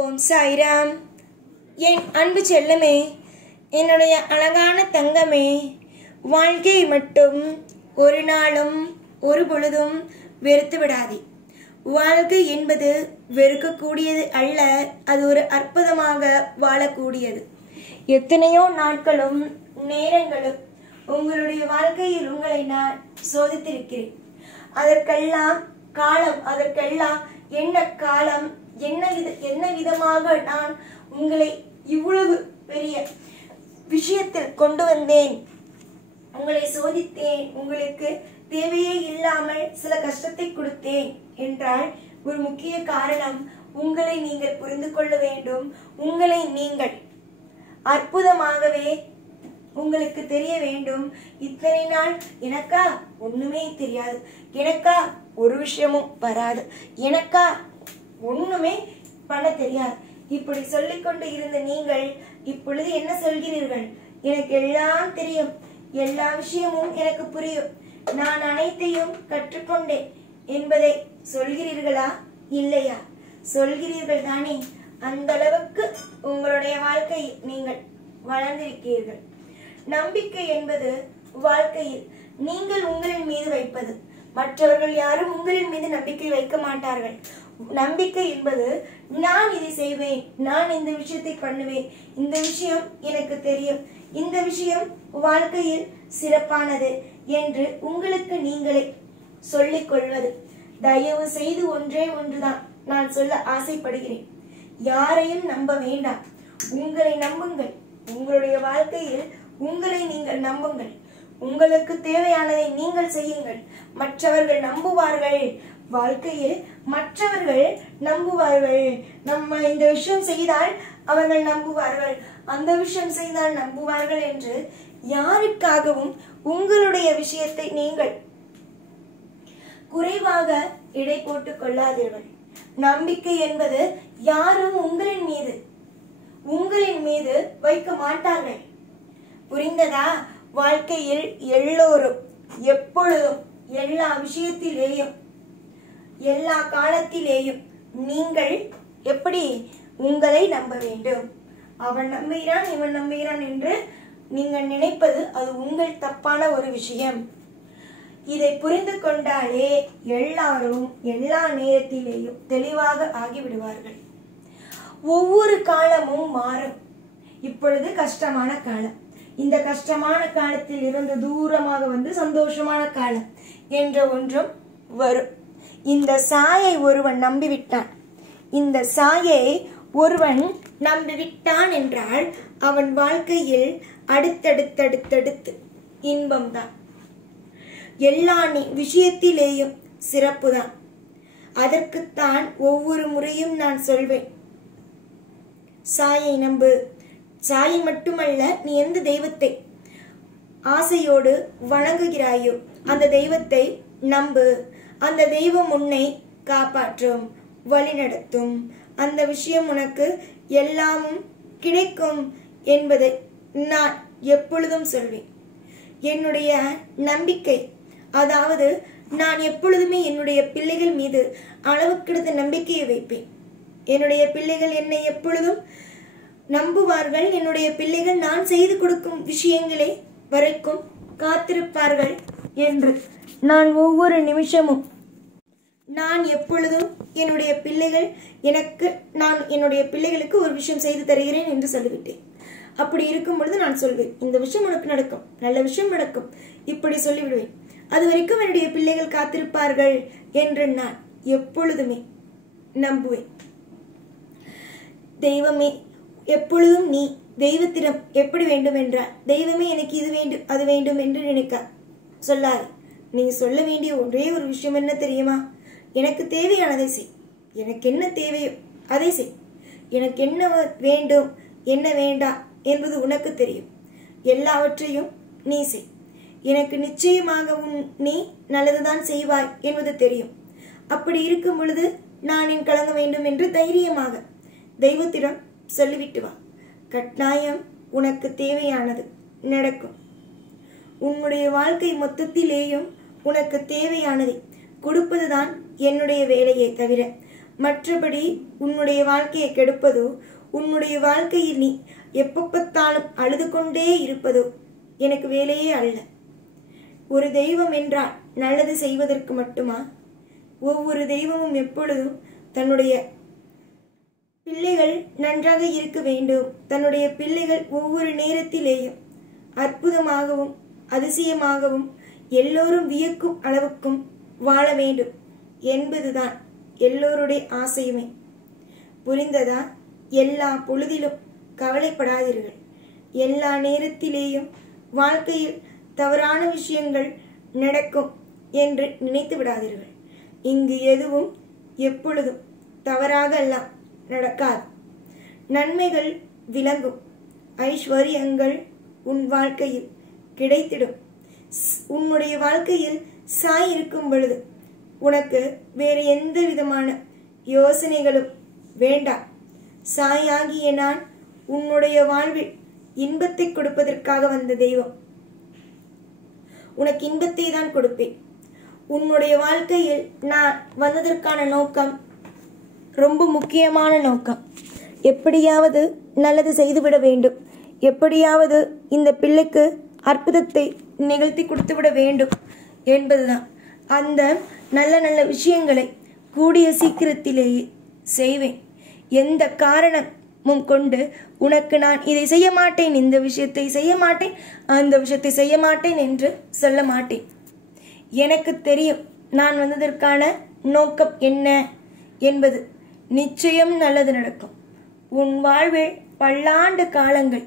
ஓம் சாய்ராம். என் அன்பு செல்லமே, என்னுடைய அழகான தங்கமே, வாழ்க்கையை மட்டும் ஒரு நாளும் ஒரு பொழுதும் வெறுத்து விடாதே. வாழ்க்கை என்பது வெறுக்கக்கூடியது அல்ல, அது ஒரு அற்புதமாக வாழக்கூடியது. எத்தனையோ நாட்களும் நேரங்களும் உங்களுடைய வாழ்க்கையில் உங்களை நான் சோதித்திருக்கிறேன். அதற்கெல்லாம் காலம், அதற்கெல்லாம் என்ன காலம், என்ன விதமாக நான் உங்களை இவ்வளவு பெரிய விஷயத்தில் கொண்டு வந்தேன், உங்களை சோதித்தேன், உங்களுக்கு தேவையே இல்லாமல் சில கஷ்டத்தை கொடுத்தேன் என்றால் ஒரு முக்கிய காரணம், உங்களை நீங்கள் புரிந்து கொள்ள வேண்டும். உங்களை நீங்கள் அற்புதமாகவே உங்களுக்கு தெரிய வேண்டும். இத்தனை நாள் எனக்கா ஒண்ணுமே தெரியாது, எனக்கா ஒரு விஷயமும் வராது, எனக்கா ஒண்ணுமே பண்ண தெரியாது, இப்படி சொல்லிக்கொண்டு இருந்த நீங்கள் இப்பொழுது என்ன சொல்கிறீர்கள்? எனக்கு எல்லாம் தெரியும், எல்லா விஷயமும் எனக்கு புரியும், நான் அனைத்தையும் கற்றுக்கொண்டேன் என்பதை சொல்கிறீர்களா? இல்லையா? சொல்கிறீர்கள் தானே. அந்த அளவுக்கு உங்களுடைய வாழ்க்கை நீங்கள் வளர்ந்திருக்கிறீர்கள். நம்பிக்கை என்பது வாழ்க்கையில் நீங்கள் உங்களின் மீது வைப்பது. மற்றவர்கள் யாரும் உங்களின் மீது நம்பிக்கை வைக்க மாட்டார்கள். நம்பிக்கை என்பது நான் இதை செய்வேன், நான் இந்த விஷயத்தை பண்ணுவேன், இந்த விஷயம் எனக்கு தெரியும், இந்த விஷயம் வாழ்க்கையில் சிறப்பானது என்று உங்களுக்கு நீங்களே சொல்லிக் கொள்வது. தயவு செய்து ஒன்றே ஒன்றுதான் நான் சொல்ல ஆசைப்படுகிறேன். யாரையும் நம்ப வேண்டாம், உங்களை நம்புங்கள். உங்களுடைய வாழ்க்கையில் உங்களை நீங்கள் நம்புங்கள். உங்களுக்கு தேவையானதை நீங்கள் செய்யுங்கள். மற்றவர்கள் நம்புவார்கள், வாழ்க்கையில் மற்றவர்கள் நம்புவார்கள். நம்ம இந்த விஷயம் செய்தால் அவர்கள் நம்புவார்கள், அந்த விஷயம் செய்தால் நம்புவார்கள் என்று யாருக்காகவும் உங்களுடைய விஷயத்தை நீங்கள் குறைவாக எடை போட்டுக் கொள்ளாதீர்கள். நம்பிக்கை என்பது யாரும் உங்களின் மீது வைக்க மாட்டார்கள். புரிந்ததா? வாழ்க்கையில் எல்லோரும் எப்பொழுதும் எல்லா விஷயத்திலேயும் எல்லா காலத்திலேயும் நீங்கள் எப்படி உங்களை நம்ப வேண்டும். அவன் நம்புகிறான், இவன் நம்புகிறான் என்று நீங்கள் நினைப்பது அது உங்கள் தப்பான ஒரு விஷயம். இதை புரிந்து கொண்டாலே எல்லாரும் எல்லா நேரத்திலேயும் தெளிவாக ஆகிவிடுவார்கள். ஒவ்வொரு காலமும் மாறும். இப்பொழுது கஷ்டமான காலம், இந்த கஷ்டமான காலத்தில் இருந்து தூரமாக வந்து சந்தோஷமான காலம் என்ற ஒன்றும் வரும். இந்த சாயை ஒருவன் நம்பிவிட்டான், இந்த சாயை ஒருவன் நம்பிவிட்டான் என்றால் அவன் வாழ்க்கையில் அடுத்தடுத்து இன்பம்தான். எல்லா விஷயத்திலேயும் சிறப்புதான். அதற்குத்தான் ஒவ்வொரு முறையும் நான் சொல்வேன், சாயை நம்பு. சாயை மட்டுமல்ல, நீ எந்த தெய்வத்தை ஆசையோடு வணங்குகிறாயோ அந்த தெய்வத்தை நம்பு. அந்த தெய்வம் உன்னை காப்பாற்றும், வழிநடத்தும். அந்த விஷயம் உனக்கு எல்லாமும் கிடைக்கும் என்பதை நான் எப்பொழுதும் சொல்வேன். என்னுடைய நம்பிக்கை, அதாவது நான் எப்பொழுதுமே என்னுடைய பிள்ளைகள் மீது அளவுக்கிடந்த நம்பிக்கையை வைப்பேன். என்னுடைய பிள்ளைகள் என்னை எப்பொழுதும் நம்புவார்கள். என்னுடைய பிள்ளைகள் நான் செய்து கொடுக்கும் விஷயங்களை வரைக்கும் காத்திருப்பார்கள் என்று நான் ஒவ்வொரு நிமிஷமும் நான் எப்பொழுதும் என்னுடைய பிள்ளைகளுக்கு ஒரு விஷயம் செய்து தருகிறேன் என்று சொல்லிவிட்டேன். அப்படி இருக்கும் பொழுது நான் சொல்வேன், இந்த விஷயம் உனக்கு நடக்கும், நல்ல விஷயம் நடக்கும், இப்படி சொல்லிவிடுவேன். அது வரைக்கும் என்னுடைய பிள்ளைகள் காத்திருப்பார்கள் என்று நான் எப்பொழுதுமே நம்புவேன். தெய்வமே, எப்பொழுதும் நீ தெய்வத்திடம் எப்படி வேண்டும் என்றால், தெய்வமே எனக்கு இது வேண்டும் அது வேண்டும் என்று நினைக்க சொல்லாது. நீ சொல்ல வேண்டிய ஒரே ஒரு விஷயம் என்ன தெரியுமா? எனக்கு தேவையானதை செய், எனக்கு என்ன தேவையோ அதை செய், எனக்கு என்ன வேண்டும் என்ன வேண்டாம் என்பது உனக்கு தெரியும். எல்லாவற்றையும் நீ செய், எனக்கு நிச்சயமாக நீ நல்லதுதான் செய்வாய் என்பது தெரியும். அப்படி இருக்கும் பொழுது நான் என் கலங்க வேண்டும் என்று தைரியமாக தெய்வத்திடம் சொல்லிவிட்டு வா. கட்டாயம் உனக்கு தேவையானது நடக்கும். உன்னுடைய வாழ்க்கை மொத்தத்திலேயும் உனக்கு தேவையானதை கொடுப்பதுதான் என்னுடைய வேலையை தவிர மற்றபடி உன்னுடைய வாழ்க்கையை கெடுப்பதோ, உன்னுடைய வாழ்க்கையில் நீ எப்ப பார்த்தாலும் அழுது கொண்டே இருப்பதோ எனக்கு வேலையே அல்ல. ஒரு தெய்வம் என்றால் நல்லது செய்வதற்கு மட்டுமா? ஒவ்வொரு தெய்வமும் எப்பொழுதும் தன்னுடைய பிள்ளைகள் நன்றாக இருக்க வேண்டும், தன்னுடைய பிள்ளைகள் ஒவ்வொரு நேரத்திலேயும் அற்புதமாகவும் அதிசயமாகவும் எல்லோரும் வியக்கும் அளவுக்கும் வாழ வேண்டும் என்பதுதான் எல்லோருடைய ஆசையுமே. புரிந்ததா? எல்லா பொழுதிலும் கவலைப்படாதீர்கள். எல்லா நேரத்திலேயும் வாழ்க்கையில் தவறான விஷயங்கள் நடக்கும் என்று நினைத்து விடாதீர்கள். இங்கு எதுவும் எப்பொழுதும் தவறாக எல்லாம் நடக்காது. நன்மைகள் விளங்கும், ஐஸ்வர்யங்கள் உன் வாழ்க்கையில் கிடைத்திடும். உன்னுடைய வாழ்க்கையில் சாய் இருக்கும் பொழுது உனக்கு வேறு எந்த விதமான யோசனைகளும் வேண்டாம். சாயாகிய நான் உன்னுடைய வாழ்வில் இன்பத்தை கொடுப்பதற்காக வந்த தெய்வம். உனக்கு இன்பத்தை தான் கொடுப்பேன். உன்னுடைய வாழ்க்கையில் நான் வந்ததற்கான நோக்கம் ரொம்ப முக்கியமான நோக்கம். எப்படியாவது நல்லது செய்துவிட வேண்டும், எப்படியாவது இந்த பிள்ளைக்கு அற்புதத்தை நிகழ்த்தி கொடுத்துவிட வேண்டும் என்பதுதான். அந்த நல்ல நல்ல விஷயங்களை கூடிய சீக்கிரத்திலேயே செய்வேன். எந்த காரணமும் கொண்டு உனக்கு நான் இதை செய்ய மாட்டேன், இந்த விஷயத்தை செய்ய மாட்டேன், அந்த விஷயத்தை செய்ய மாட்டேன் என்று சொல்ல மாட்டேன். எனக்கு தெரியும் நான் வந்ததற்கான நோக்கம் என்ன என்பது. நிச்சயம் நல்லது நடக்கும். உன் வாழ்வில் பல்லாண்டு காலங்கள்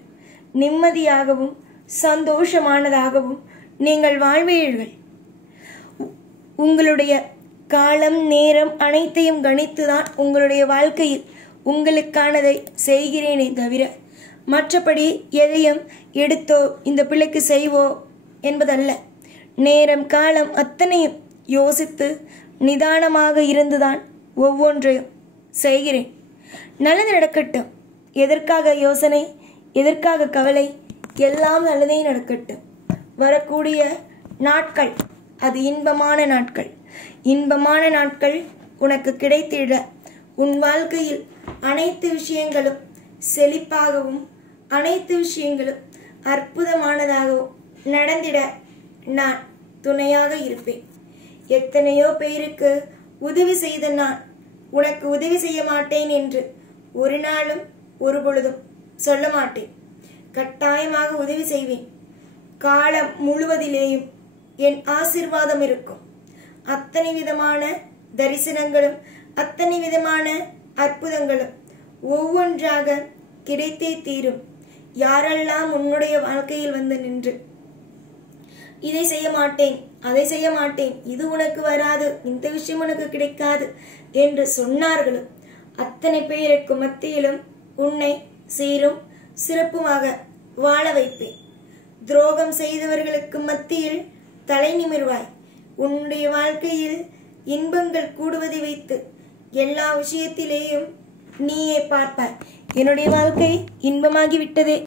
நிம்மதியாகவும் சந்தோஷமானதாகவும் நீங்கள் வாழ்வீர்கள். உங்களுடைய காலம் நேரம் அனைத்தையும் கணித்துதான் உங்களுடைய வாழ்க்கையில் உங்களுக்கானதை செய்கிறேனே தவிர மற்றபடி எதையும் எடுத்தோ இந்த பிள்ளைக்கு செய்வோ என்பதல்ல. நேரம் காலம் அத்தனையும் யோசித்து நிதானமாக இருந்துதான் ஒவ்வொன்றையும் செய்கிறேன். நல்லது நடக்கட்டும். எதற்காக யோசனை, எதற்காக கவலை? எல்லாம் நல்லதே நடக்கட்டும். வரக்கூடிய நாட்கள் அது இன்பமான நாட்கள். இன்பமான நாட்கள் உனக்கு கிடைத்திட உன் வாழ்க்கையில் அனைத்து விஷயங்களும் செழிப்பாகவும் அனைத்து விஷயங்களும் அற்புதமானதாகவும் நடந்திட நான் துணையாக இருப்பேன். எத்தனையோ பேருக்கு உதவி செய்த நான் உனக்கு உதவி செய்ய மாட்டேன் என்று ஒரு நாளும் ஒரு பொழுதும் சொல்ல மாட்டேன். கட்டாயமாக உதவி செய்வேன். காலம் முழுவதிலேயும் என் ஆசீர்வாதம் இருக்கும். அத்தனை விதமான தரிசனங்களும் அத்தனை விதமான அற்புதங்களும் ஒவ்வொன்றாக கிடைத்தே தீரும். யாரெல்லாம் உன்னுடைய வாழ்க்கையில் வந்து நின்று இதை செய்ய மாட்டேன், அதை செய்ய மாட்டேன், இது உனக்கு வராது, இந்த விஷயம் உனக்கு கிடைக்காது என்று சொன்னார்களும் அத்தனை பேருக்கு மத்தியிலும் உன்னை சீரும் சிறப்புமாக வாழ வைப்பேன். துரோகம் செய்தவர்களுக்கு மத்தியில் தலை நிமிர்வாய். உன்னுடைய வாழ்க்கையில் இன்பங்கள் கூடுவதை வைத்து எல்லா விஷயத்திலேயும் நீயே பார்ப்பாய். என்னுடைய வாழ்க்கை இன்பமாகிவிட்டதே.